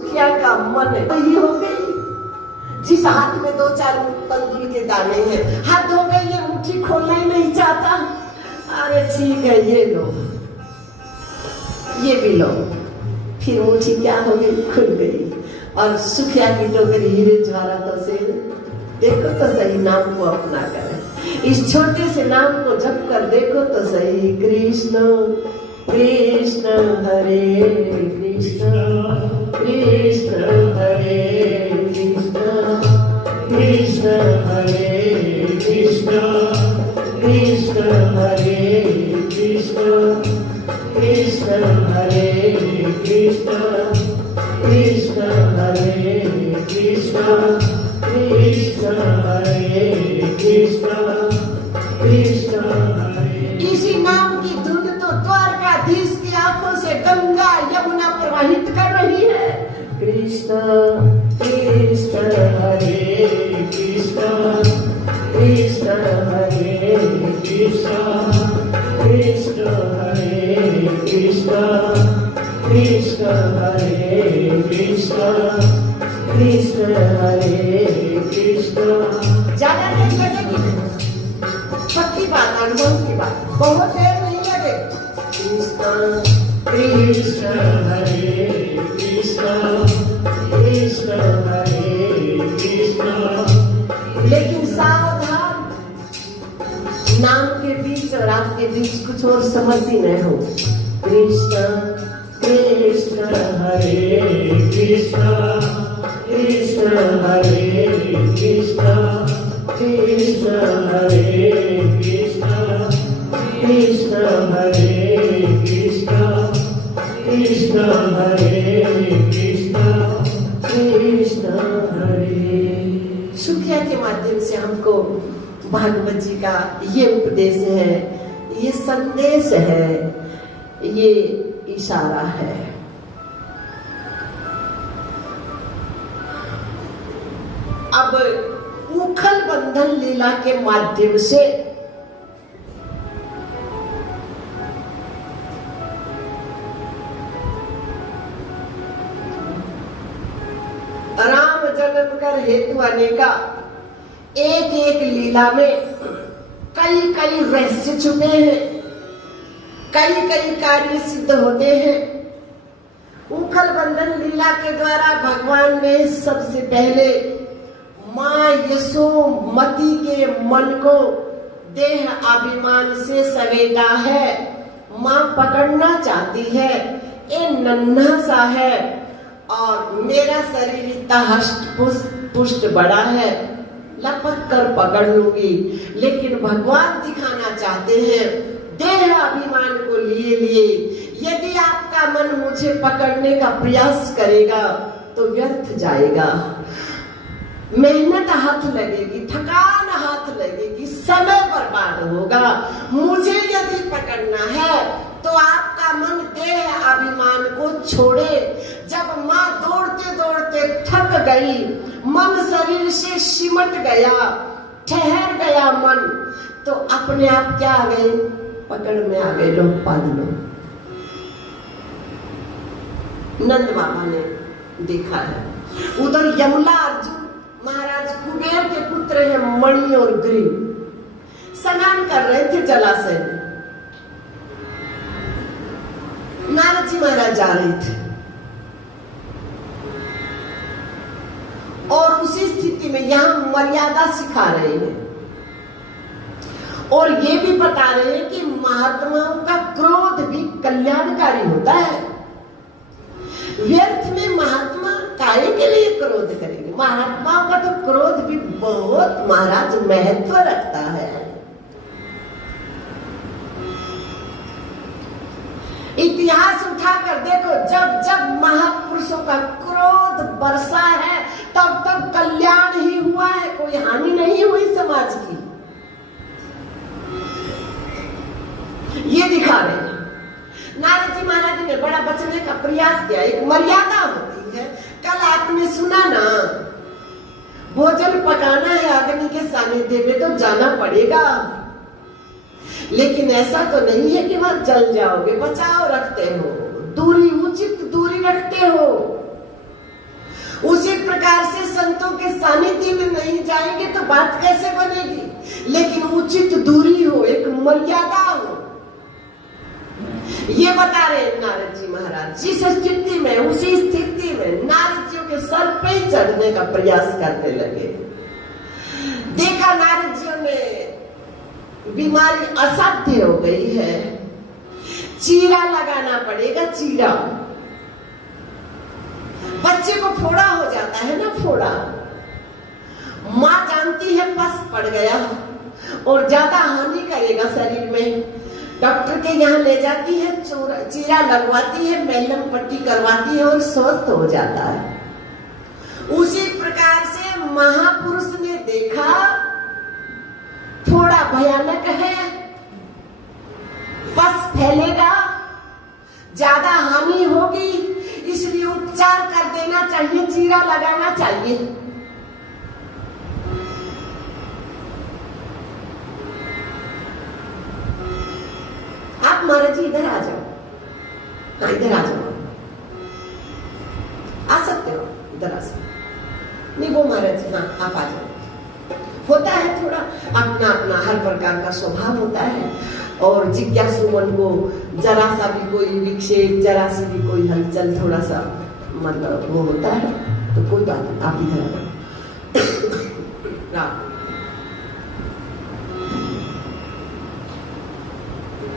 क्या का मन वही हो गई। जिस हाथ में 2-4 तंदूर के दाने हैं, हाथ हो गए, ये मुट्ठी खोलना ही नहीं चाहता। अरे ठीक है, ये लो, ये भी लो। फिर मुट्ठी क्या हो गई, खुल गई। और सुखिया की टोकरी हीरे जवाहरातों से देखो तो सही, नाम को अपना करें। इस छोटे से नाम को जप कर देखो तो सही। कृष्ण कृष्ण हरे कृष्ण कृष्ण हरे कृष्ण कृष्ण हरे कृष्ण कृष्ण हरे कृष्ण कृष्ण हरे कृष्ण कृष्ण हरे कृष्ण कृष्ण हरे कृष्ण कृष्ण हरे। इसी नाम की धुन तो द्वारकाधीश की आंखों से गंगा यमुना प्रवाहित कर रही है। कृष्ण कृष्ण हरे कृष्ण कृष्ण हरे कृष्ण कृष्ण हरे कृष्ण कृष्ण हरे कृष्ण कृष्ण हरे कृष्ण। ज्यादा नहीं लगेगी, पक्की बात, अनुभव की बात, बहुत देर नहीं लगे। कृष्ण कृष्ण हरे कृष्ण कृष्ण हरे कृष्ण। लेकिन सावधान, नाम के बीच और आपके बीच कुछ और समझती नहीं हो। कृष्ण कृष्ण हरे कृष्ण कृष्ण हरे कृष्ण कृष्ण हरे कृष्ण कृष्ण हरे कृष्ण कृष्ण हरे कृष्ण कृष्ण हरे। सुखिया के माध्यम से हमको भागवत जी का ये उपदेश है, ये संदेश है, ये इशारा है। अब उखल बंधन लीला के माध्यम से राम जन्म कर हेतु अनेका, एक एक लीला में कई कई रहस्य छुपे हैं, कई कई कार्य सिद्ध होते हैं। उखल बंधन लीला के द्वारा भगवान ने सबसे पहले माँ यशोमती के मन को देह अभिमान से सवेटा है। माँ पकड़ना चाहती है, ये नन्हा सा है और मेरा शरीर इतना हष्ट पुष्ट बड़ा है, लपक कर पकड़ लूंगी। लेकिन भगवान दिखाना चाहते हैं देह अभिमान को लिए लिए, यदि आपका मन मुझे पकड़ने का प्रयास करेगा तो व्यर्थ जाएगा, मेहनत हाथ लगेगी, थकान हाथ लगेगी, समय बर्बाद होगा। मुझे यदि पकड़ना है तो आपका मन देह अभिमान को छोड़े। जब माँ दौड़ते दौड़ते थक गई, मन शरीर से सिमट गया, ठहर गया मन, तो अपने आप क्या आ गए, पकड़ में आ गए, लो पाल लो। नंद बाबा ने देखा है, उधर यमुना अर्जुन महाराज कुबेर के पुत्र हैं मणि और ग्रीव, स्नान कर रहे थे जलाशय में। नारद जी महाराज जा रहे थे और उसी स्थिति में यहां मर्यादा सिखा रहे हैं और ये भी बता रहे हैं कि महात्माओं का क्रोध भी कल्याणकारी होता है। व्यर्थ में महात्मा काहे के लिए क्रोध करेंगे? महात्माओं का तो क्रोध भी बहुत महाराज महत्व रखता है। इतिहास उठाकर देखो, जब जब महापुरुषों का क्रोध बरसा है तब तब कल्याण ही हुआ है, कोई हानि नहीं हुई समाज की। ये दिखा रहे हैं। नारद जी महाराज ने बड़ा बचने का प्रयास किया, एक मर्यादा होती है। कल आपने सुना ना, भोजन पकाना है अग्नि के सानिध्य में तो जाना पड़ेगा, लेकिन ऐसा तो नहीं है कि वहां जल जाओगे, बचाव रखते हो, दूरी, उचित दूरी रखते हो। उसी में नहीं जाएंगे तो बात कैसे बनेगी। लेकिन उचित दूरी हो, एक मर्यादा हो, ये बता रहे नारद जी महाराज। जिस स्थिति में, उसी स्थिति में नारद जी के सर पे चढ़ने का प्रयास करने लगे। देखा नारद जी ने बीमारी असाध्य हो गई है, चीरा लगाना पड़ेगा, चीरा। बच्चे को फोड़ा हो जाता है ना, फोड़ा। माँ जानती है पस पड़ गया और ज्यादा हानि करेगा शरीर में, डॉक्टर के यहाँ ले जाती है, चीरा लगवाती है, मैलम पट्टी करवाती है और स्वस्थ हो जाता है। उसी प्रकार से महापुरुष ने देखा थोड़ा भयानक है, पस फैलेगा, ज्यादा हानि होगी, इसलिए उपचार कर देना चाहिए, चीरा लगाना चाहिए। आप महाराज जी इधर आ जाओ, हाँ इधर आ जाओ, आ सकते हो, इधर आ सकते। नहीं वो महाराज जी, हाँ आप आ जाओ। होता है थोड़ा अपना अपना हर प्रकार का स्वभाव होता है, और जिज्ञासु मन को जरा सा भी कोई विक्षेप, जरा सी भी कोई हलचल, थोड़ा सा मतलब वो होता है, तो कोई बात नहीं, आप इधर आ जाओ।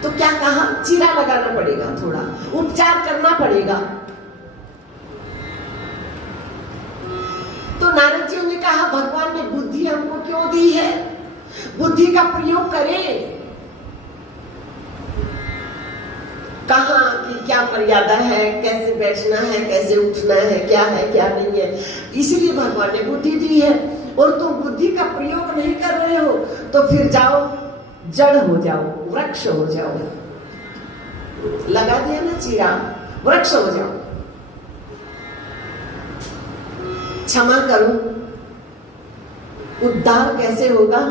तो क्या कहा, चीरा लगाना पड़ेगा, थोड़ा उपचार करना पड़ेगा। तो नारद जी ने कहा भगवान ने बुद्धि हमको क्यों दी है, बुद्धि का प्रयोग करें। कहाँ की क्या मर्यादा है, कैसे बैठना है, कैसे उठना है, क्या है क्या नहीं है, इसलिए भगवान ने बुद्धि दी है। और तुम बुद्धि का प्रयोग नहीं कर रहे हो तो फिर जाओ जड़ हो जाओ, वृक्ष हो जाओ। लगा दिया ना चीरा, वृक्ष हो जाओ। क्षमा करो, उद्धार कैसे होगा,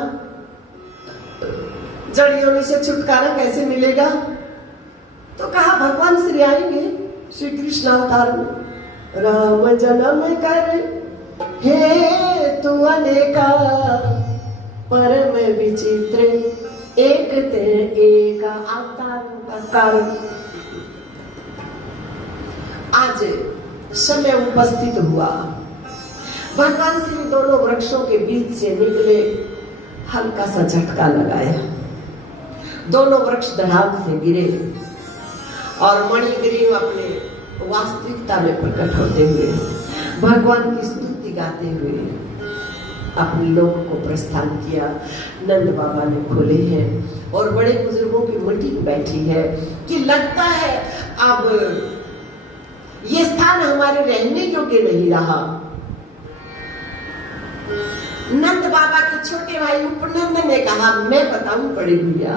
जड़ियों से छुटकारा कैसे मिलेगा। तो कहा भगवान श्री आएंगे श्री कृष्ण अवतार में, राम जन्म कर हे तू अनेका, परम विचित्र एक तेरे एक अवतार का कारण। आज समय उपस्थित हुआ, भगवान श्री दोनों वृक्षों के बीच से निकले, हल्का सा झटका लगाया, दोनों वृक्ष ढलान से गिरे और मणिग्रीव अपने वास्तविकता में प्रकट होते हुए भगवान की स्तुति गाते हुए अपने लोक को प्रस्थान किया। नंद बाबा ने खोले हैं और बड़े बुजुर्गों की मीटिंग बैठी है कि लगता है अब ये स्थान हमारे रहने योग्य नहीं रहा। नंद बाबा के छोटे भाई उपनंद ने कहा मैं बताऊं बड़े भैया,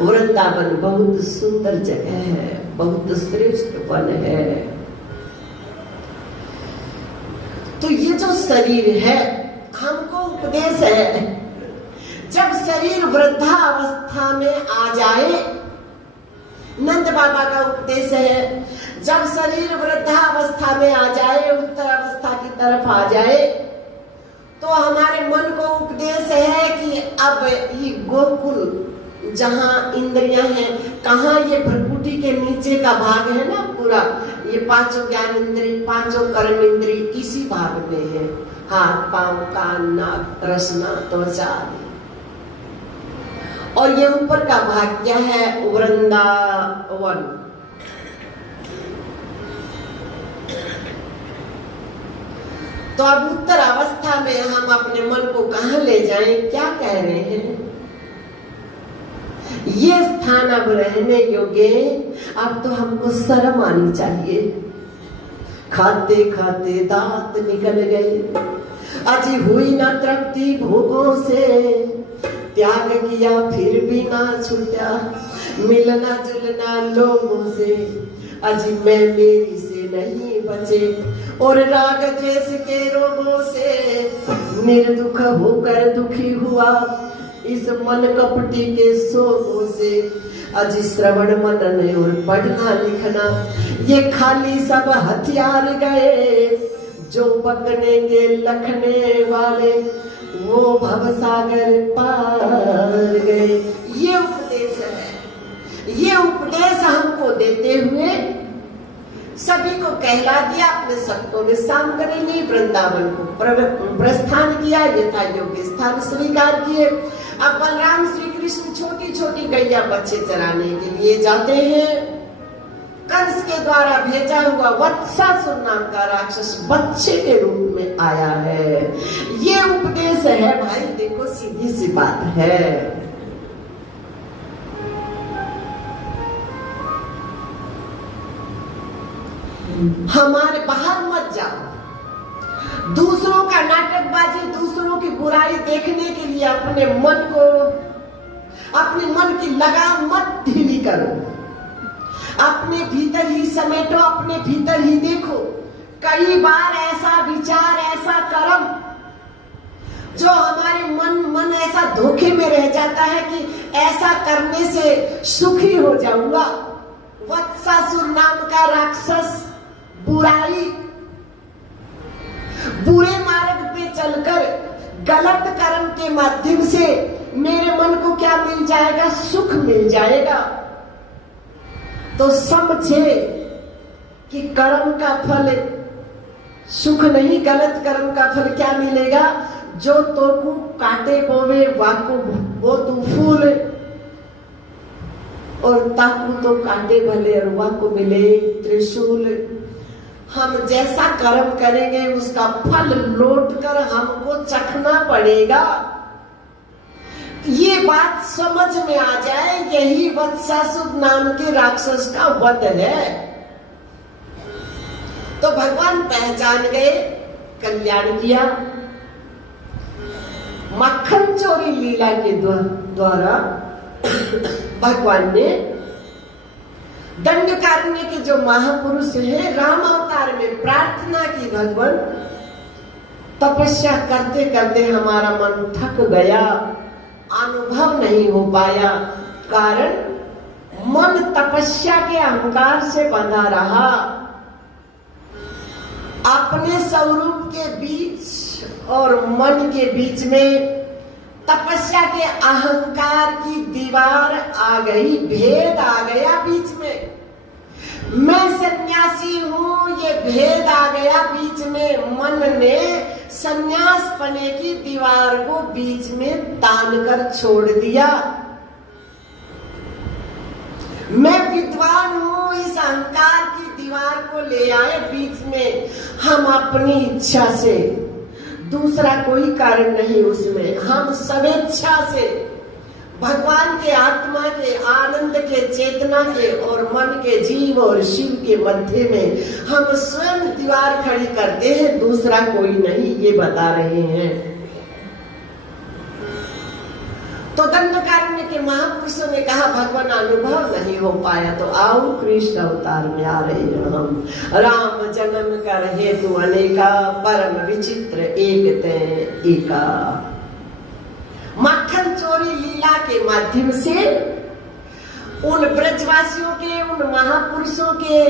वृंदावन बहुत सुंदर जगह है, बहुत श्रेष्ठ वन है। तो ये जो शरीर है हमको उपदेश है, जब शरीर वृद्धावस्था में आ जाए, नंद बाबा का उपदेश है, जब शरीर वृद्धावस्था में आ जाए, उत्तर अवस्था की तरफ आ जाए, तो हमारे मन को उपदेश है कि अब ये गोकुल जहाँ इंद्रियां हैं, कहाँ ये भ्रुकुटी के नीचे का भाग है ना पूरा, ये पांचों ज्ञान इंद्रिय, पांचों कर्म इंद्रिय इसी भाग में है, हाथ पांव कान नाक रसना त्वचा। और ये ऊपर का भाग क्या है, वृंदावन। तो अब उत्तर अवस्था में हम अपने मन को कहाँ ले जाएं, क्या कह रहे हैं, ये स्थान अब रहने योग्य, अब तो हमको शर्म आनी चाहिए। खाते खाते दांत निकल गए, अजी हुई ना तृप्ति भोगों से, त्याग किया फिर भी ना छूटा, मिलना जुलना लोगों से, अजी मैं मेरी से नहीं बचे, और राग द्वेष के रोगों से निर्दुख होकर दुखी हुआ, इस मन कपटी के सोगों से, अजी श्रवण मनन और पढ़ना लिखना ये खाली सब हथियार गए, जो पकड़ेंगे लखने वाले वो भवसागर पार गए। ये उपदेश है। ये उपदेश हमको देते हुए सभी को कहला दिया। अपने संतों ने सांगरेली वृंदावन को प्रस्थान किया, यथा योग्य स्थान स्वीकार किए। अब बलराम श्री कृष्ण छोटी छोटी गैया बच्चे चराने के लिए जाते हैं। कंस के द्वारा भेजा हुआ वत्सासुर नाम का राक्षस बच्चे के रूप में आया है। ये उपदेश है भाई, देखो सीधी सी बात है। हमारे बाहर मत जाओ, दूसरों का नाटकबाजी, दूसरों की बुराई देखने के लिए अपने मन की लगाम मत ढीली करो। अपने भीतर ही समेटो, अपने भीतर ही देखो। कई बार ऐसा विचार, ऐसा कर्म जो हमारे मन ऐसा धोखे में रह जाता है कि ऐसा करने से सुखी हो जाऊंगा। वत्सासुर नाम का राक्षस बुराई, बुरे मार्ग पे चलकर गलत कर्म के माध्यम से मेरे मन को क्या मिल जाएगा? सुख मिल जाएगा। तो समझे कि कर्म का फल सुख नहीं, गलत कर्म का फल क्या मिलेगा? जो तो को काटे बोवे वाको वो तू फूल, और ताकू तो काटे भले और वाको मिले त्रिशूल। हम जैसा कर्म करेंगे उसका फल लौट कर हमको चखना पड़ेगा। ये बात समझ में आ जाए, यही वत्सासुर नाम के राक्षस का वध है। तो भगवान पहचान गए, कल्याण किया। मक्खन चोरी लीला के द्वारा भगवान ने दंडकारण्य के जो महापुरुष हैं, राम अवतार में प्रार्थना की, भगवान तपस्या करते करते हमारा मन थक गया, अनुभव नहीं हो पाया। कारण मन तपस्या के अहंकार से बंधा रहा। अपने स्वरूप के बीच और मन के बीच में तपस्या के अहंकार की दीवार आ गई, भेद आ गया बीच में। मैं सन्यासी हूँ, ये भेद आ गया बीच में। मन ने सन्यास पने की दीवार को बीच में तान कर छोड़ दिया। मैं विद्वान हूँ, इस अहंकार की दीवार को ले आए बीच में। हम अपनी इच्छा से, दूसरा कोई कारण नहीं उसमें, हम स्वेच्छा से भगवान के, आत्मा के, आनंद के, चेतना के और मन के, जीव और शिव के मध्य में हम स्वयं दीवार खड़ी करते हैं, दूसरा कोई नहीं, ये बता रहे हैं। तो दंडकारण्य के महापुरुषों ने कहा भगवान अनुभव नहीं हो पाया, तो आओ कृष्ण अवतार में आ रहे हैं हम। राम जन्म कर हेतु अनेका, परम विचित्र एक ते एका। मक्खन चोरी लीला के माध्यम से उन ब्रजवासियों के, उन महापुरुषों के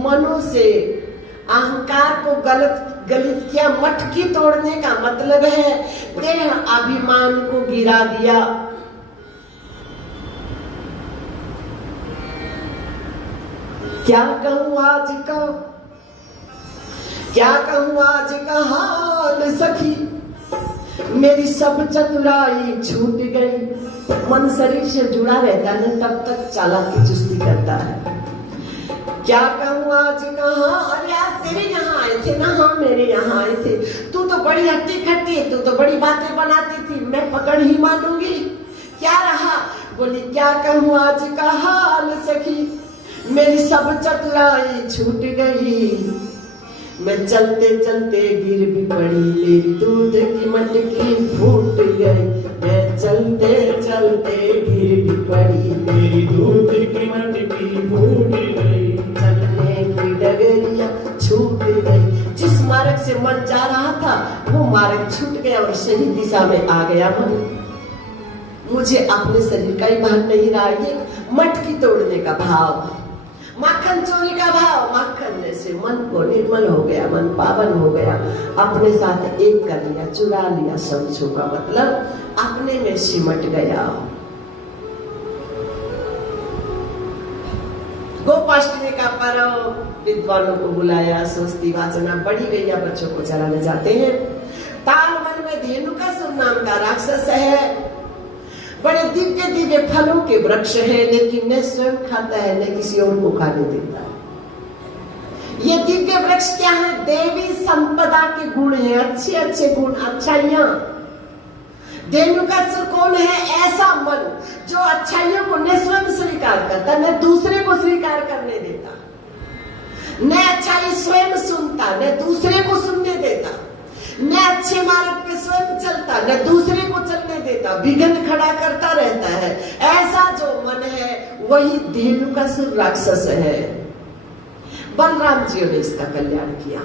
मनों से अहंकार को गलित किया। मटकी तोड़ने का मतलब है देह अभिमान को गिरा दिया। क्या कहूँ आज का, क्या कहूँ आज का हाल सखी, मेरी सब चतुराई छूट गई। मन शरीर से जुड़ा रहता है तब तक चालाकी चुस्ती करता है। क्या कहूँ आज कहाँ, अरे आज तेरे यहाँ आए थे ना, हाँ मेरे यहाँ आए थे, तू तो बड़ी हट्टी खट्टी, तू तो बड़ी बातें बनाती थी, मैं पकड़ ही मानूंगी। क्या रहा? बोली क्या कहूँ आज का हाल सखी, मेरी सब चतुराई छूट गई। मैं चलते चलते गिर भी पड़ी, मेरी दूध की मटकी फूट गई। मैं चलते चलते गिर भी पड़ी, मेरी दूध की मटकी फूट गई। चलने की डगरिया छूट गई। जिस मार्ग से मन जा रहा था वो मार्ग छूट गया और सही दिशा में आ गया मन। मुझे अपने शरीर का ही भान नहीं रहा। ये मटकी तोड़ने का भाव, माखन चोरी का भाव, माखन से मन को निर्मल हो गया, मन पावन हो गया, अपने साथ एक कर लिया, चुरा लिया समझो का मतलब अपने में सिमट गया। गोपाष्टमी का पर्व विद्वानों को बुलाया, स्वस्ति वाचना बड़ी गैया बच्चों को चलाने जाते हैं। तालवन में धेनुकासुर नाम का राक्षस है, बड़े दिव्य दिव्य फलों के वृक्ष है, लेकिन न स्वयं खाता है न किसी और को खाने देता है। ये दिव्य वृक्ष क्या है? देवी संपदा के गुण है, अच्छे अच्छे गुण, अच्छाइयां। धेनुकासुर कौन है? ऐसा मन जो अच्छाइयों को न स्वयं स्वीकार करता, न दूसरे को स्वीकार करने देता, न अच्छाई स्वयं सुनता, न दूसरे को सुनने देता, न अच्छे मार्ग पे स्वयं चलता, न दूसरे को चलने देता, विघ्न खड़ा करता रहता है। ऐसा जो मन है वही धेनुकासुर राक्षस है। बलराम जी ने इसका कल्याण किया।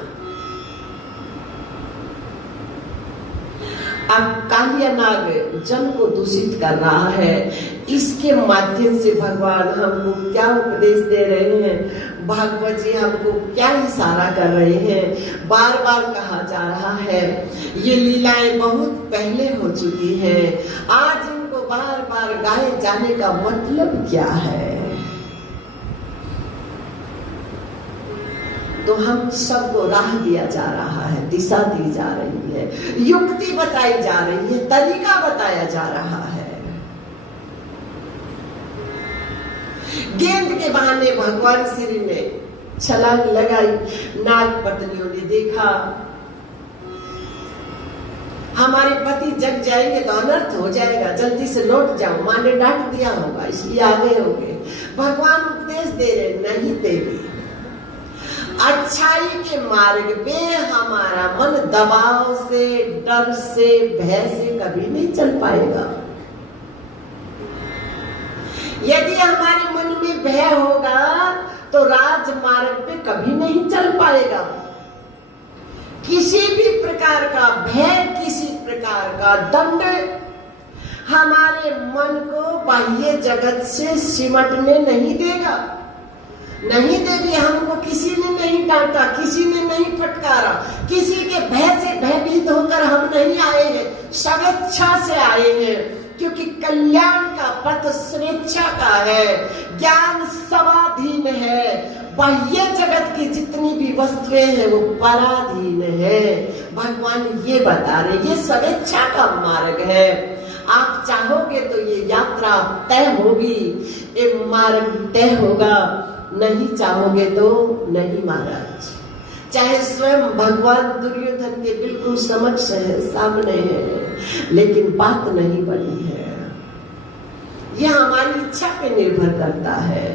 अब कालिया नाग जल को दूषित कर रहा है, इसके माध्यम से भगवान हमको क्या उपदेश दे रहे हैं, भागवत जी हमको क्या इशारा कर रहे हैं। बार बार कहा जा रहा है ये लीलाएं बहुत पहले हो चुकी हैं, आज इनको बार बार गाए जाने का मतलब क्या है। तो हम सबको राह दिया जा रहा है, दिशा दी जा रही है, युक्ति बताई जा रही है, तरीका बताया जा रहा है। गेंद के बहाने भगवान श्री ने छलांग लगाई, नाग पत्नियों ने देखा हमारे पति जग जाएंगे तो अनर्थ हो जाएगा, जल्दी से लौट जाओ, माँ ने डांट दिया होगा इसलिए आगे हो गए। भगवान उपदेश दे रहे, नहीं देवी, अच्छाई के मार्ग पे हमारा मन दबाव से, डर से, भय से कभी नहीं चल पाएगा। यदि हमारे मन में भय होगा तो राजमार्ग पे कभी नहीं चल पाएगा। किसी भी प्रकार का भय, किसी प्रकार का दंड हमारे मन को बाह्य जगत से सिमटने नहीं देगा। नहीं देवी, हमको किसी ने नहीं डांटा, किसी ने नहीं फटकारा, किसी के भय से भयभीत होकर हम नहीं आए हैं, स्वेच्छा से आए हैं, क्योंकि कल्याण का पथ स्वेच्छा का है, ज्ञान स्वाधीन है, बाह्य जगत की जितनी भी वस्तुएं हैं वो पराधीन है। भगवान ये बता रहे, ये स्वेच्छा का मार्ग है। आप चाहोगे तो ये यात्रा तय होगी, ये मार्ग तय होगा, नहीं चाहोगे तो नहीं महाराज। चाहे स्वयं भगवान दुर्योधन के बिल्कुल समक्ष है, सामने है, लेकिन बात नहीं बनी है। यह हमारी इच्छा पे निर्भर करता है।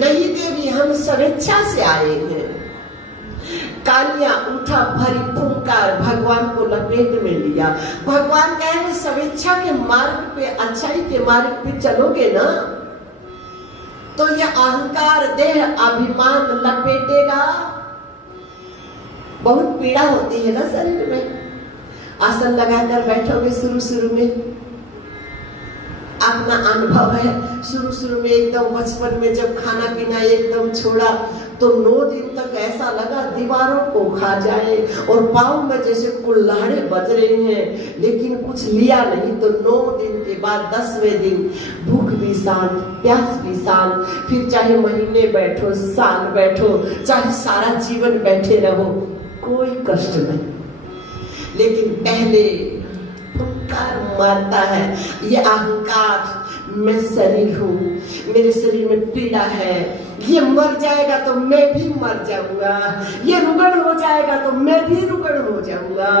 नहीं देवी, हम स्वेच्छा से आए हैं। कालिया उठा, भरी फुंकार, भगवान को लपेट में लिया। भगवान कह रहे स्वेच्छा के मार्ग पे, अच्छाई के मार्ग पे चलोगे ना तो ये अहंकार, देह, अभिमान लपेटेगा। बहुत पीड़ा होती है ना शरीर में। आसन लगाकर बैठोगे, शुरू में अपना अनुभव है, शुरू में एकदम बचपन में जब खाना पीना एकदम छोड़ा तो 9 दिन तक ऐसा लगा दीवारों को खा जाए और पाँव में जैसे कुल्हाड़े बज रहे हैं, लेकिन कुछ लिया नहीं। तो 9 दिन के बाद 10वें दिन भूख भी शांत, प्यास भी शांत। फिर चाहे महीने बैठो, साल बैठो, चाहे सारा जीवन बैठे रहो, कोई कष्ट नहीं। लेकिन पहले फुंकार मारता है ये अहंकार, मैं शरीर हूँ, मेरे शरीर में पीड़ा है, ये मर जाएगा तो मैं भी मर जाऊंगा, ये रुगण हो जाएगा तो मैं भी रुगण हो जाऊंगा।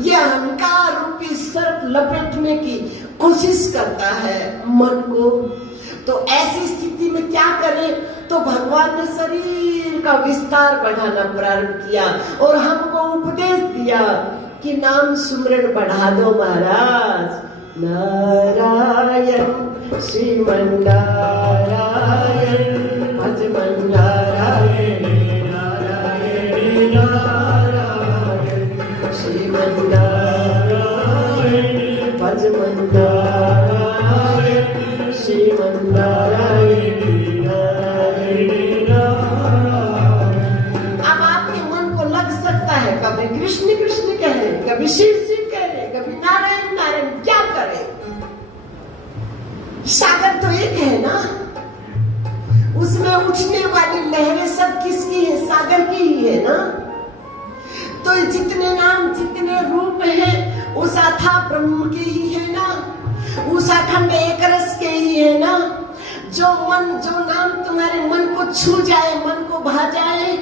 ये अहंकार रूपी सर्प लपेटने की कोशिश करता है मन को। तो ऐसी स्थिति में क्या करें? तो भगवान ने शरीर का विस्तार बढ़ाना प्रारंभ किया और हमको उपदेश दिया कि नाम सुमरन बढ़ा दो महाराज। नारायण श्रीमन नारायण, भजमन नारायण, नारायण नारायण, श्रीमन नारायण, भजमन नारायण, श्रीमन नारायण, नारायण नारायण। कभी कृष्ण कृष्ण कहे, कभी शिव शिव कहे, कभी नारायण नारायण, क्या करे? सागर तो एक है ना, उसमें उठने वाली लहरें सब किसकी है? सागर की ही है ना। तो जितने नाम जितने रूप हैं उस अथाह ब्रह्म के ही है ना, उस अखंड एक रस के ही है ना। जो नाम तुम्हारे मन को छू जाए, मन को भा जाए,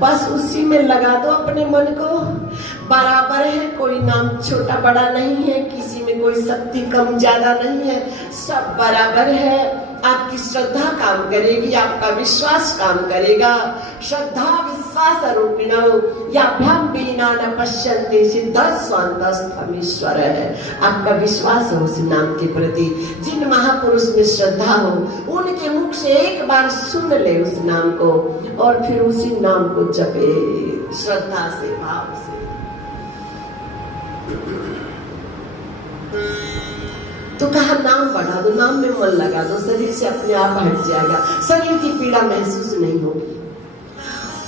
बस उसी में लगा दो अपने मन को। बराबर है, कोई नाम छोटा बड़ा नहीं है, किसी में कोई शक्ति कम ज्यादा नहीं है, सब बराबर है। आपकी श्रद्धा काम करेगी, आपका विश्वास काम करेगा। श्रद्धा विश्वास रूपिणो याभ्याम बिना न पश्यन्ते सिद्ध स्वान्तस्थमीश्वर है। आपका विश्वास हो उस नाम के प्रति, जिन महापुरुष में श्रद्धा हो उनके मुख से एक बार सुन ले उस नाम को और फिर उसी नाम को जपे श्रद्धा से, भाव से। तो कहा नाम बढ़ा दो, नाम में मन लगा दो, शरीर से अपने आप हट जाएगा, शरीर की पीड़ा महसूस नहीं होगी।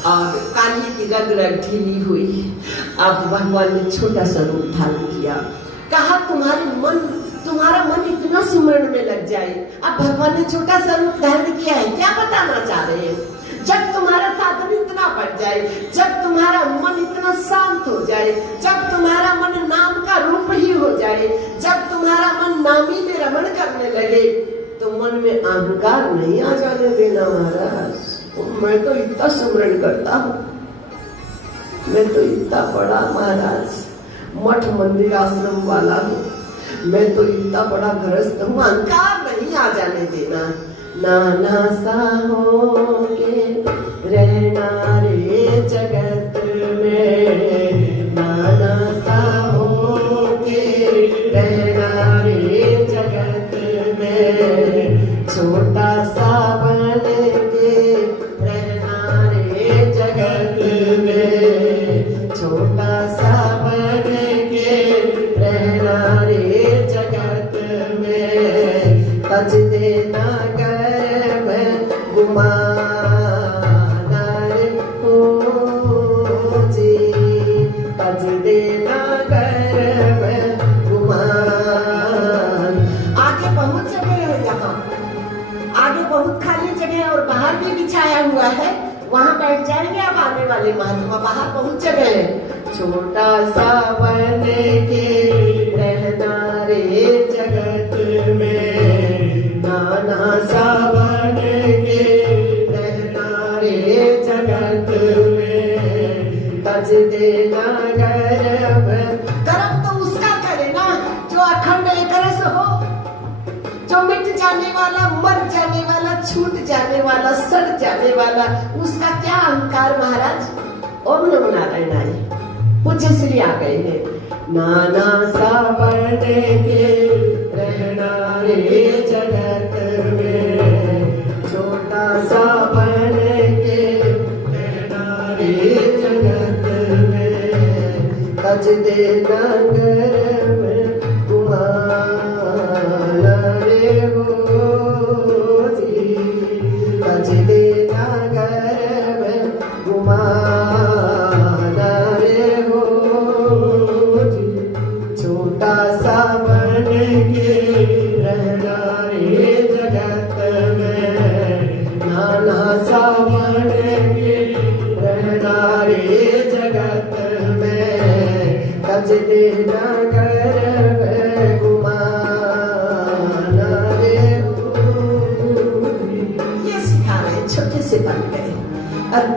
और काली की रग रग ढीली हुई। अब भगवान ने छोटा सा रूप धारण किया। कहा तुम्हारा मन इतना सुमरण में लग जाए। अब भगवान ने छोटा सा रूप धारण किया है, क्या बताना चाह रहे हैं? जब तुम्हारा साधन इतना बढ़ जाए, जब तुम्हारा मन इतना शांत हो जाए, जब तुम्हारा मन नाम का रूप ही हो जाए, जब तुम्हारा मन नामी में रमण करने लगे, तो मन में अहंकार नहीं आ जाने देना। महाराज मैं तो इतना सुमरण करता हूँ, मैं तो इतना बड़ा महाराज मठ मंदिर आश्रम वाला हूँ, मैं तो इतना बड़ा गृहस्थ हूँ, अहंकार नहीं आ जाने देना। नाना सा हो के रहना रे जगत में, नाना सा हो के रहना रे जगत में, छोटा सा बन के रहना रे जगत में, छोटा सा बन के रहना रे जगत में, तज देना वहाँ बैठ जाएंगे। अब आने वाले महात्मा बाहर बहुत जगह है। छोटा सा बन के रहना रे जगत में, नाना सा बन के रहना रे जगत में, तज देना गर्भ। गर्भ तो उसका करे ना जो अखंड एक रस हो, जो मिट जाने वाला, मर जाने वाला, छूट जाने वाला, सड़ जाने वाला, उसका क्या अहंकार महाराज। ओम नमो नारायण आए पूज्य श्री आ गए हैं। नाना सा बन के रहना रे जगत में, छोटा सा बन के रहना रे जगत में, तज देना गर्भ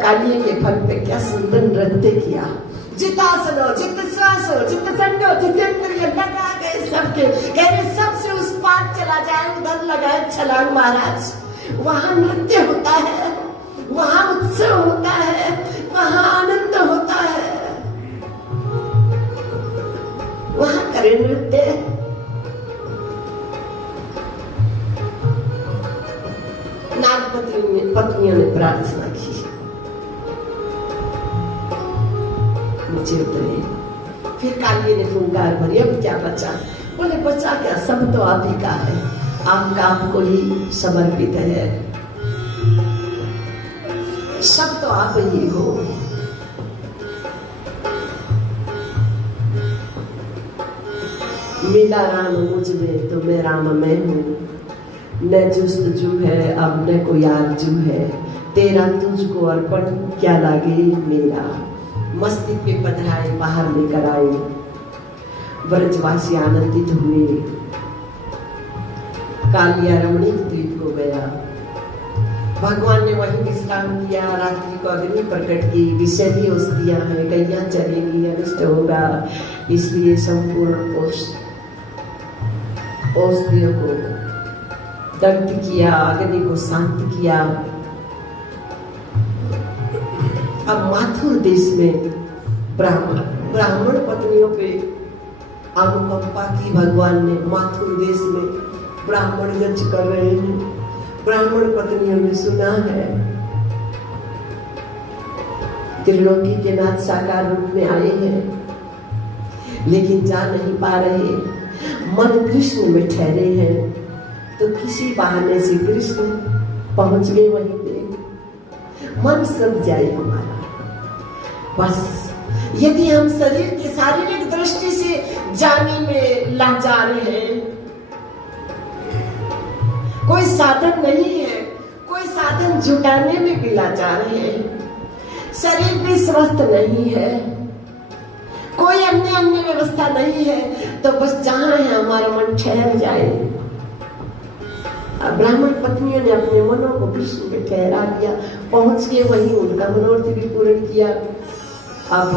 कालिए के फल पे क्या सुंदर नृत्य किया। जितासनो, जित श्वासो, जित संडो, जितेंद्रिय लगा गए सबके, कह रहे सबसे उस पार चला जाए, उधर लगाए छलांग महाराज। वहाँ नृत्य होता है, वहाँ उत्सव होता है, वहाँ आनंद होता है, वहाँ करे नृत्य। नागपति पत्नियों ने प्रार्थना की, नीचे उतरे। फिर कालिए ने फुंकार भरी, अब क्या बचा? बोले बचा क्या, सब तो आप ही का है, आपका आपको ही समर्पित है, सब तो आप ही हो। मिला राम मुझ में तो मैं राम मैं हूँ, न जुस्तजू है अब न कोई आरजू है, तेरा तुझको अर्पण क्या लागे मेरा। मस्ती पे पधराए बाहर लेकर आए, ब्रजवासी आनंदित हुए। कालिया रमणीक द्वीप को गया, भगवान ने वहीं विश्राम किया। रात्रि को अग्नि प्रकट की, विषैली औषधियां हैं, गैया चलेंगी, अनिष्ट होगा, इसलिए संपूर्ण औषधियों को दग्ध किया, अग्नि को शांत किया। अब माथुर देश में ब्राह्मण पत्नियों पे अनुकंपा की भगवान ने। माथुर देश में ब्राह्मण यज्ञ कर रहे हैं, ब्राह्मण पत्नियों ने सुना है त्रिलोकी के नाथ साकार रूप में आए हैं, लेकिन जा नहीं पा रहे, मन कृष्ण में ठहरे हैं। तो किसी बहाने से कृष्ण पहुंच गए वहीं पे, मन सब जाए हमारा। बस यदि हम शरीर की शारीरिक दृष्टि से जाने में लाचार हैं, कोई साधन नहीं है, कोई साधन जुटाने में भी लाचार है, शरीर भी स्वस्थ नहीं है, कोई अन्य व्यवस्था नहीं है, तो बस जहां है हमारा मन ठहर जाए। अब ब्राह्मण पत्नियों ने अपने मनों को कृष्ण में ठहरा दिया, पहुंच के वहीं उनका मनोरथ भी पूर्ण किया। अब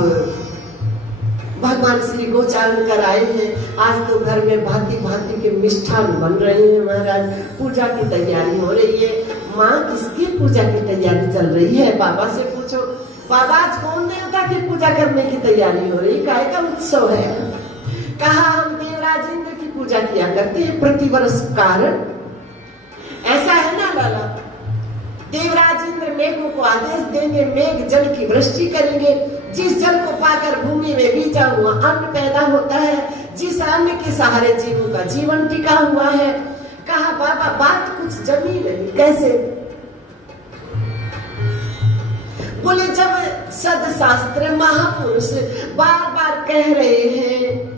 भगवान श्री गोचारण कर आए हैं। आज तो घर में भांति भांति के मिष्ठान बन रहे हैं महाराज, पूजा की तैयारी हो रही है। माँ किसकी पूजा की तैयारी चल रही है? बाबा से पूछो, बाबा आज कौन देवता की पूजा करने की तैयारी हो रही? काय का उत्सव है? कहा हम देवराज इंद्र की पूजा किया करते हैं प्रतिवर्ष। कारण ऐसा है ना लाला, देवराज इंद्र मेघों को आदेश देंगे, मेघ जल की वृष्टि करेंगे, जिस जल को पाकर भूमि में बीजा हुआ अन्न पैदा होता है, जिस अन्न के सहारे जीवों का जीवन टिका हुआ है। कहा बाबा बात कुछ जमी नहीं, कैसे? बोले जब सदशास्त्र महापुरुष बार बार कह रहे हैं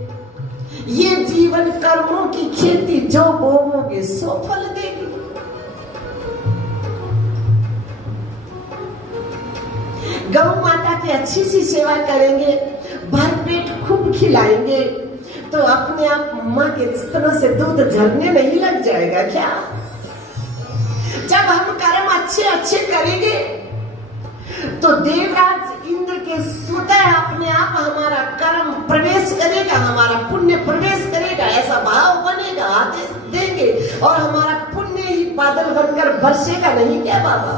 ये जीवन कर्मों की खेती, जो बोओगे सो फल देगी। गौ माता की अच्छी सी सेवा करेंगे, भर पेट खूब खिलाएंगे, तो अपने आप माँ के स्तनों से दूध झरने नहीं लग जाएगा क्या? जब हम कर्म अच्छे अच्छे करेंगे तो देवराज इंद्र के स्वतः अपने आप हमारा कर्म प्रवेश करेगा, हमारा पुण्य प्रवेश करेगा, ऐसा भाव बनेगा, आदेश देंगे और हमारा पुण्य ही बादल बनकर बरसेगा। नहीं क्या बाबा?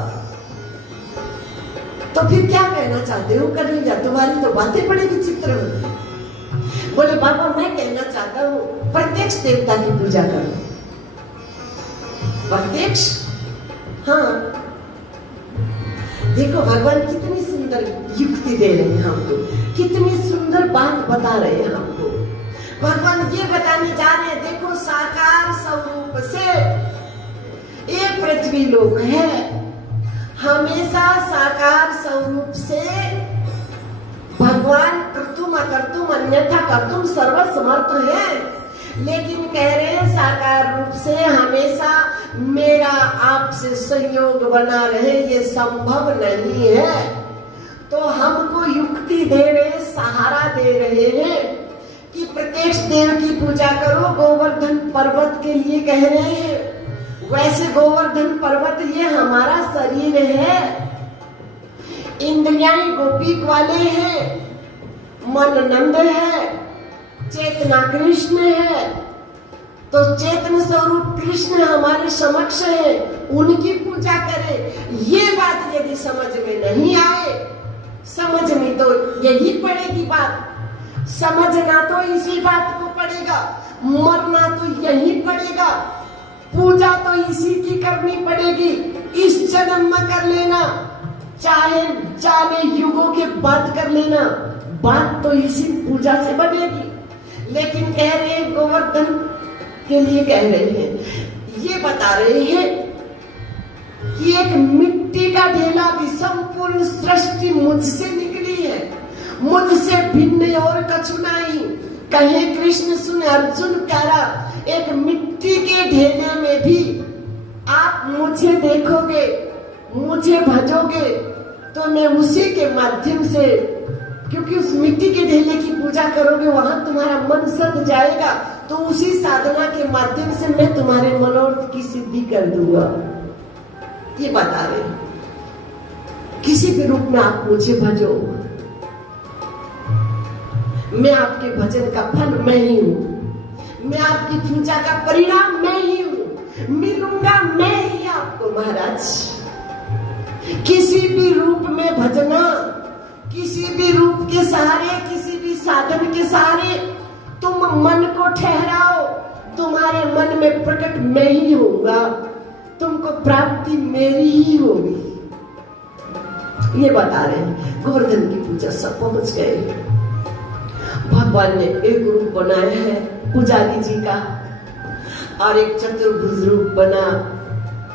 तो फिर क्या कहना चाहते हो? करेगा, तुम्हारी तो बातें बड़ी विचित्र होती। बोले बाबा मैं कहना चाहता हूँ प्रत्यक्ष देवता की पूजा करो। प्रत्यक्ष? हाँ, देखो भगवान कितनी सुंदर युक्ति दे रहे हैं हमको, कितनी सुंदर बात बता रहे हैं हमको। भगवान ये बताने जा रहे हैं, देखो साकार स्वरूप से एक पृथ्वी लोक है, हमेशा साकार स्वरूप से भगवान कर्तुम अकर्तुम अन्यथा कर्तुम सर्वसमर्थ है, लेकिन कह रहे हैं साकार रूप से हमेशा मेरा आपसे सहयोग बना रहे, ये संभव नहीं है। तो हमको युक्ति दे रहे, सहारा दे रहे हैं कि प्रत्यक्ष देव की पूजा करो। गोवर्धन पर्वत के लिए कह रहे हैं। वैसे गोवर्धन पर्वत ये हमारा शरीर है, इंद्रियां गोपी वाले हैं, मन नंद है, चेतना कृष्ण है। तो चेतन स्वरूप कृष्ण हमारे समक्ष है, उनकी पूजा करें। ये बात यदि समझ में नहीं आए, समझ में तो यही पड़ेगी बात, समझना तो इसी बात को पड़ेगा, मरना तो यही पड़ेगा, पूजा तो इसी की करनी पड़ेगी। इस जन्म में कर लेना, चाहे चाहे युगों के बाद कर लेना, बात तो इसी पूजा से बनेगी। लेकिन कह रहे हैं गोवर्धन के लिए कह रहे हैं, ये बता रहे हैं कि एक मिट्टी का ढेला भी संपूर्ण सृष्टि मुझसे निकली है, मुझसे भिन्न और कछु नहीं। कहे कृष्ण सुन अर्जुन प्यारा, एक मिट्टी के ढेले में भी आप मुझे देखोगे, मुझे भजोगे, तो मैं उसी के माध्यम से, क्योंकि उस मिट्टी के ढेले की पूजा करोगे, वहां तुम्हारा मन सद जाएगा, तो उसी साधना के माध्यम से मैं तुम्हारे मनोरथ की सिद्धि कर दूंगा। ये बता रहे, किसी भी रूप में आप मुझे भजो, मैं आपके भजन का फल मैं ही हूं, मैं आपकी पूजा का परिणाम मैं ही हूं, मिलूंगा मैं ही आपको महाराज। किसी भी रूप में भजना, किसी भी रूप के सहारे, किसी भी साधन के सहारे तुम मन को ठहराओ, तुम्हारे मन में प्रकट मैं ही होगा, तुमको प्राप्ति मेरी ही होगी। ये बता रहे हैं। गोवर्धन की पूजा सब पहुंच गए। भगवान ने एक रूप बनाया है पुजारी जी का, और एक चतुर्भुज रूप बना,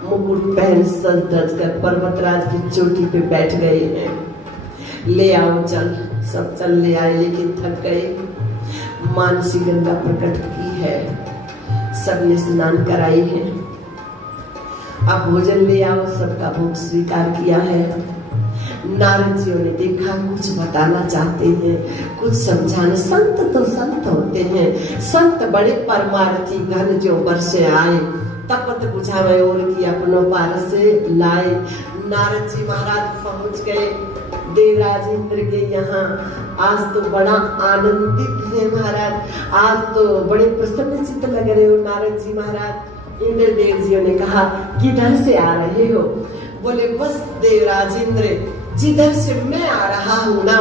मुकुट पहन सज धज कर पर्वतराज की चोटी पे बैठ गए हैं। ले आओ जल, सब चल ले आए, लेकिन थक गए। मानसी गंगा प्रकट की है, सबने स्नान कराई है। अब भोजन ले आओ, सबका भोग स्वीकार किया है। नारद जी ने देखा कुछ बताना चाहते हैं, कुछ समझाना। संत तो संत होते हैं, संत बड़े परमार्थी घन जो वर्षे आए, तपत बुझावे और की अपनों पार से लाए। नारद जी महाराज पहुंच गए देवराज इंद्र के यहाँ। आज तो बड़ा आनंदित है महाराज, आज तो बड़े प्रसन्न चित्त लग रहे हो नारद जी महाराज। इंद्र देव जी ने कहा किधर से आ रहे हो? बोले बस देवराज इंद्र, जिधर से मैं आ रहा हूँ ना,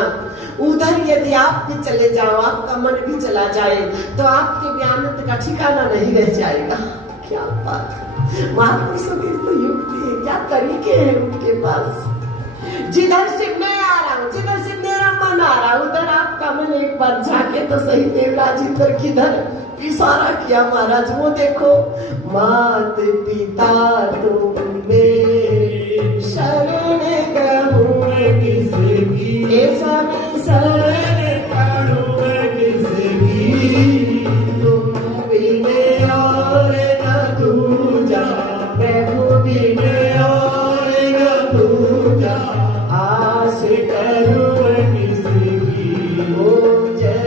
उधर यदि आप भी चले जाओ, आपका मन भी चला जाए, तो आपके भी आनंद का ठिकाना नहीं रह जाएगा। क्या बात, महापुरुषों की तो युक्ति है, क्या तरीके हैं उनके पास। जिधर से मैं आ रहा हूँ, जिधर से मेरा मन आ रहा, उधर आपका मन एक बार झाके तो सही। देवराज इंद्र किधर इशारा किया महाराज, वो देखो। मात पिता तुम्हें शरण कहूँ किसकी, ऐसा भी शरण कहूँ किसकी, तुम बिने और न दूजा, प्रभु बिने और न दूजा, आस करूँ किसकी, ओम जय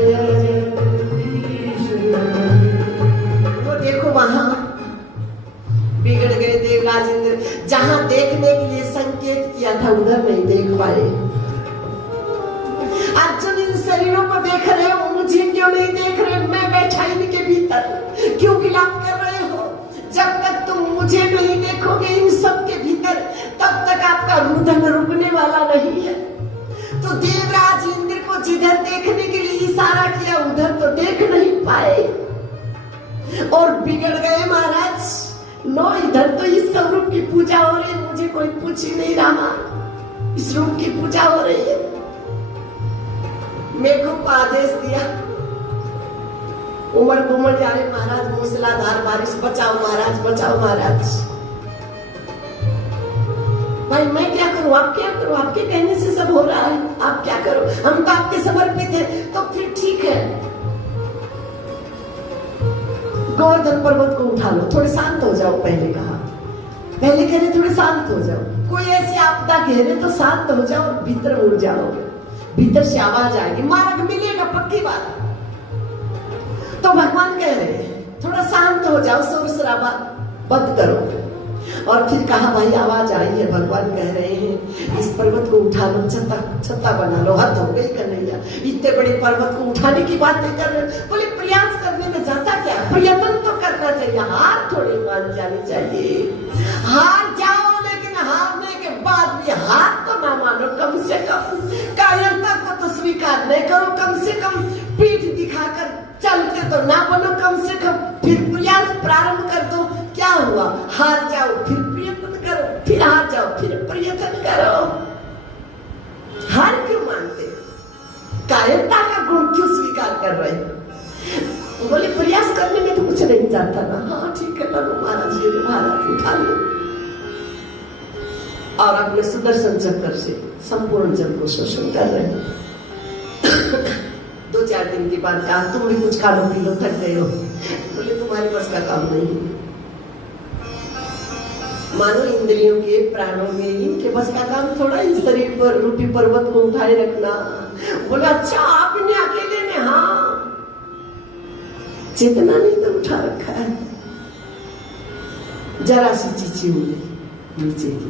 जगदीश। वो देखो वहां बिगड़ गए देवराज इंद्र, जहां देखने के लिए संकेत किया था उधर नहीं देख पाए। अर्जुन इन शरीरों को देख रहे हो, मुझे क्यों नहीं देख रहे? मैं बैठा इनके भीतर, क्यों विलाप कर रहे हो? जब तक तुम मुझे नहीं देखोगे इन सब के भीतर, तब तक आपका रुदन रुकने वाला नहीं है। तो देवराज इंद्र को जिधर देखने के लिए इशारा किया, उधर तो देख नहीं पाए और बिगड़ गए महाराज। नो, इधर तो इस सब रूप की पूजा हो रही है, मुझे कोई पूछ ही नहीं रहा, इस रूप की पूजा हो रही है। मेरे को आदेश दिया, उमड़ घुमड़ जा रहे महाराज, मूसलाधार बारिश, बचाओ महाराज, बचाओ महाराज। भाई मैं क्या करूं, आप क्या करो, आपके कहने से सब हो रहा है, आप क्या करो, हम तो आपके समर्पित हैं। तो फिर ठीक है, गोवर्धन पर्वत को उठा लो, थोड़े शांत हो जाओ। पहले कहा, पहले कह रहे थोड़े शांत हो जाओ, कोई ऐसी आपदा घेरे तो शांत हो जाओ और भीतर उड़ जाओ, भीतर से आवाज आएगी, मार्ग मिलेगा, पक्की बात। तो भगवान कह रहे हैं थोड़ा शांत हो जाओ, शोर शराबा बंद करो। और फिर कहा भाई आवाज आई है, भगवान कह रहे हैं इस पर्वत को उठा लो, छत्ता बना लो। हद हो गई कन्हैया, इतने बड़े पर्वत को उठाने की बात नहीं कर रहे। बोले प्रयास करने में जाता क्या, प्रयत्न तो करना चाहिए, हार थोड़ी मान जानी चाहिए। हार जाओ, लेकिन हारने के बाद भी हार तो ना मानो, कम से कम कायरता को तो स्वीकार नहीं करो, कम से कम पीठ दिखाकर चलते तो ना बनो, कम से कम फिर प्रयास प्रारंभ कर दो। क्या हुआ, हार जाओ फिर प्रयत्न करो, फिर हार जाओ फिर प्रयत्न करो। हार क्यों मानते, कायरता का गुण क्यों स्वीकार कर रहे हो? बोले प्रयास करने में तो कुछ नहीं जाता ना। हाँ ठीक है, लगो महाराज जी ने महाराज उठा लो और अपने सुदर्शन चक्र से संपूर्ण जल को शोषण कर रहे हैं। 2-4 दिन के बाद कहा तुम भी कुछ खा लो पी लो, थक गए हो। बोले तुम्हारे बस का काम नहीं है। मानो इंद्रियों के प्राणों के इनके बस का काम थोड़ा इस शरीर पर रूपी पर्वत को उठाए रखना। बोले अच्छा आपने अकेले ने, हाँ चेतना नहीं तो उठा रखा है। जरा सी चीची हुई नीचे की,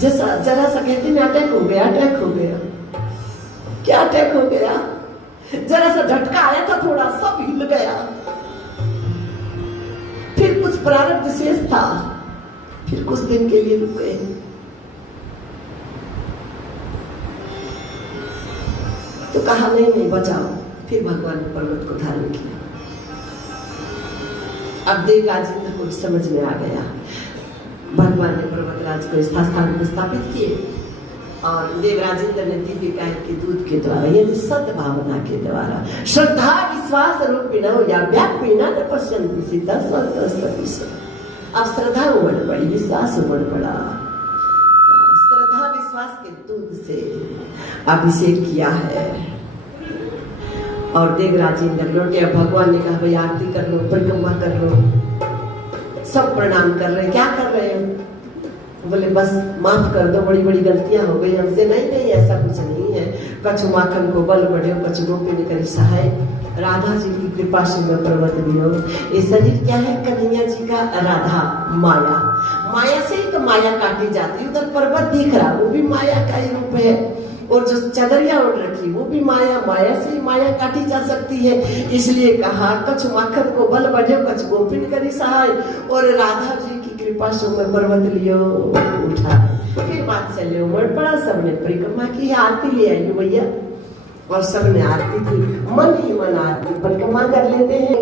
जैसा जरा सा कहते हैं अटैक हो गया, अटैक हो गया। क्या अटैक हो गया? जरा सा झटका आया था, थोड़ा सब हिल गया। फिर कुछ प्रारब्ध शेष था, फिर कुछ दिन के लिए रुके। तो कहा नहीं बचाओ। फिर भगवान ने पर्वत को धारण किया। अब देव राजेंद्र को समझ में आ गया। भगवान ने पर्वतराज को स्थान पर स्थापित किए और देव राजेंद्र ने दिव्य गाय के दूध के द्वारा यानी सद्भावना के द्वारा श्रद्धा विश्वास रूपिणो या व्यापिना न पश्यन्ति सीता स्वतः। अब श्रद्धा उमड़ पड़ी, विश्वास उमड़ पड़ा। श्रद्धा विश्वास के दूध से अभिषेक किया है और देव राजेंद्र लौटे। भगवान ने कहा भाई आरती कर लो, परिक्रमा कर लो। सब प्रणाम कर रहे, क्या कर रहे हो? बोले बस माफ कर दो, बड़ी बड़ी गलतियां हो गई हमसे। नहीं ऐसा कुछ नहीं है। कछु माखन को बल बढ़े, कछु गोपी करी सहाय। राधा जी की कृपा से मैं पर्वत भी हो। ये शरीर क्या है? कन्हैया जी का राधा माया, माया से ही तो माया काटी जाती है। उधर पर्वत दिख रहा, वो भी माया का ही रूप है। और जो चदरिया उड़ रखी वो भी माया, माया से ही माया काटी जा सकती है। इसलिए कहा कछु माखन को बल बढ़े, कछु गोपिन करी सहाय। और राधा जी की कृपा से मैं पर्वत लियो उठा। फिर बात चले उमड़ पड़ा। सबने परिक्रमा की, आरती ले आई भैया और सबने आरती की। मन ही मन आरती परिक्रमा कर लेते हैं।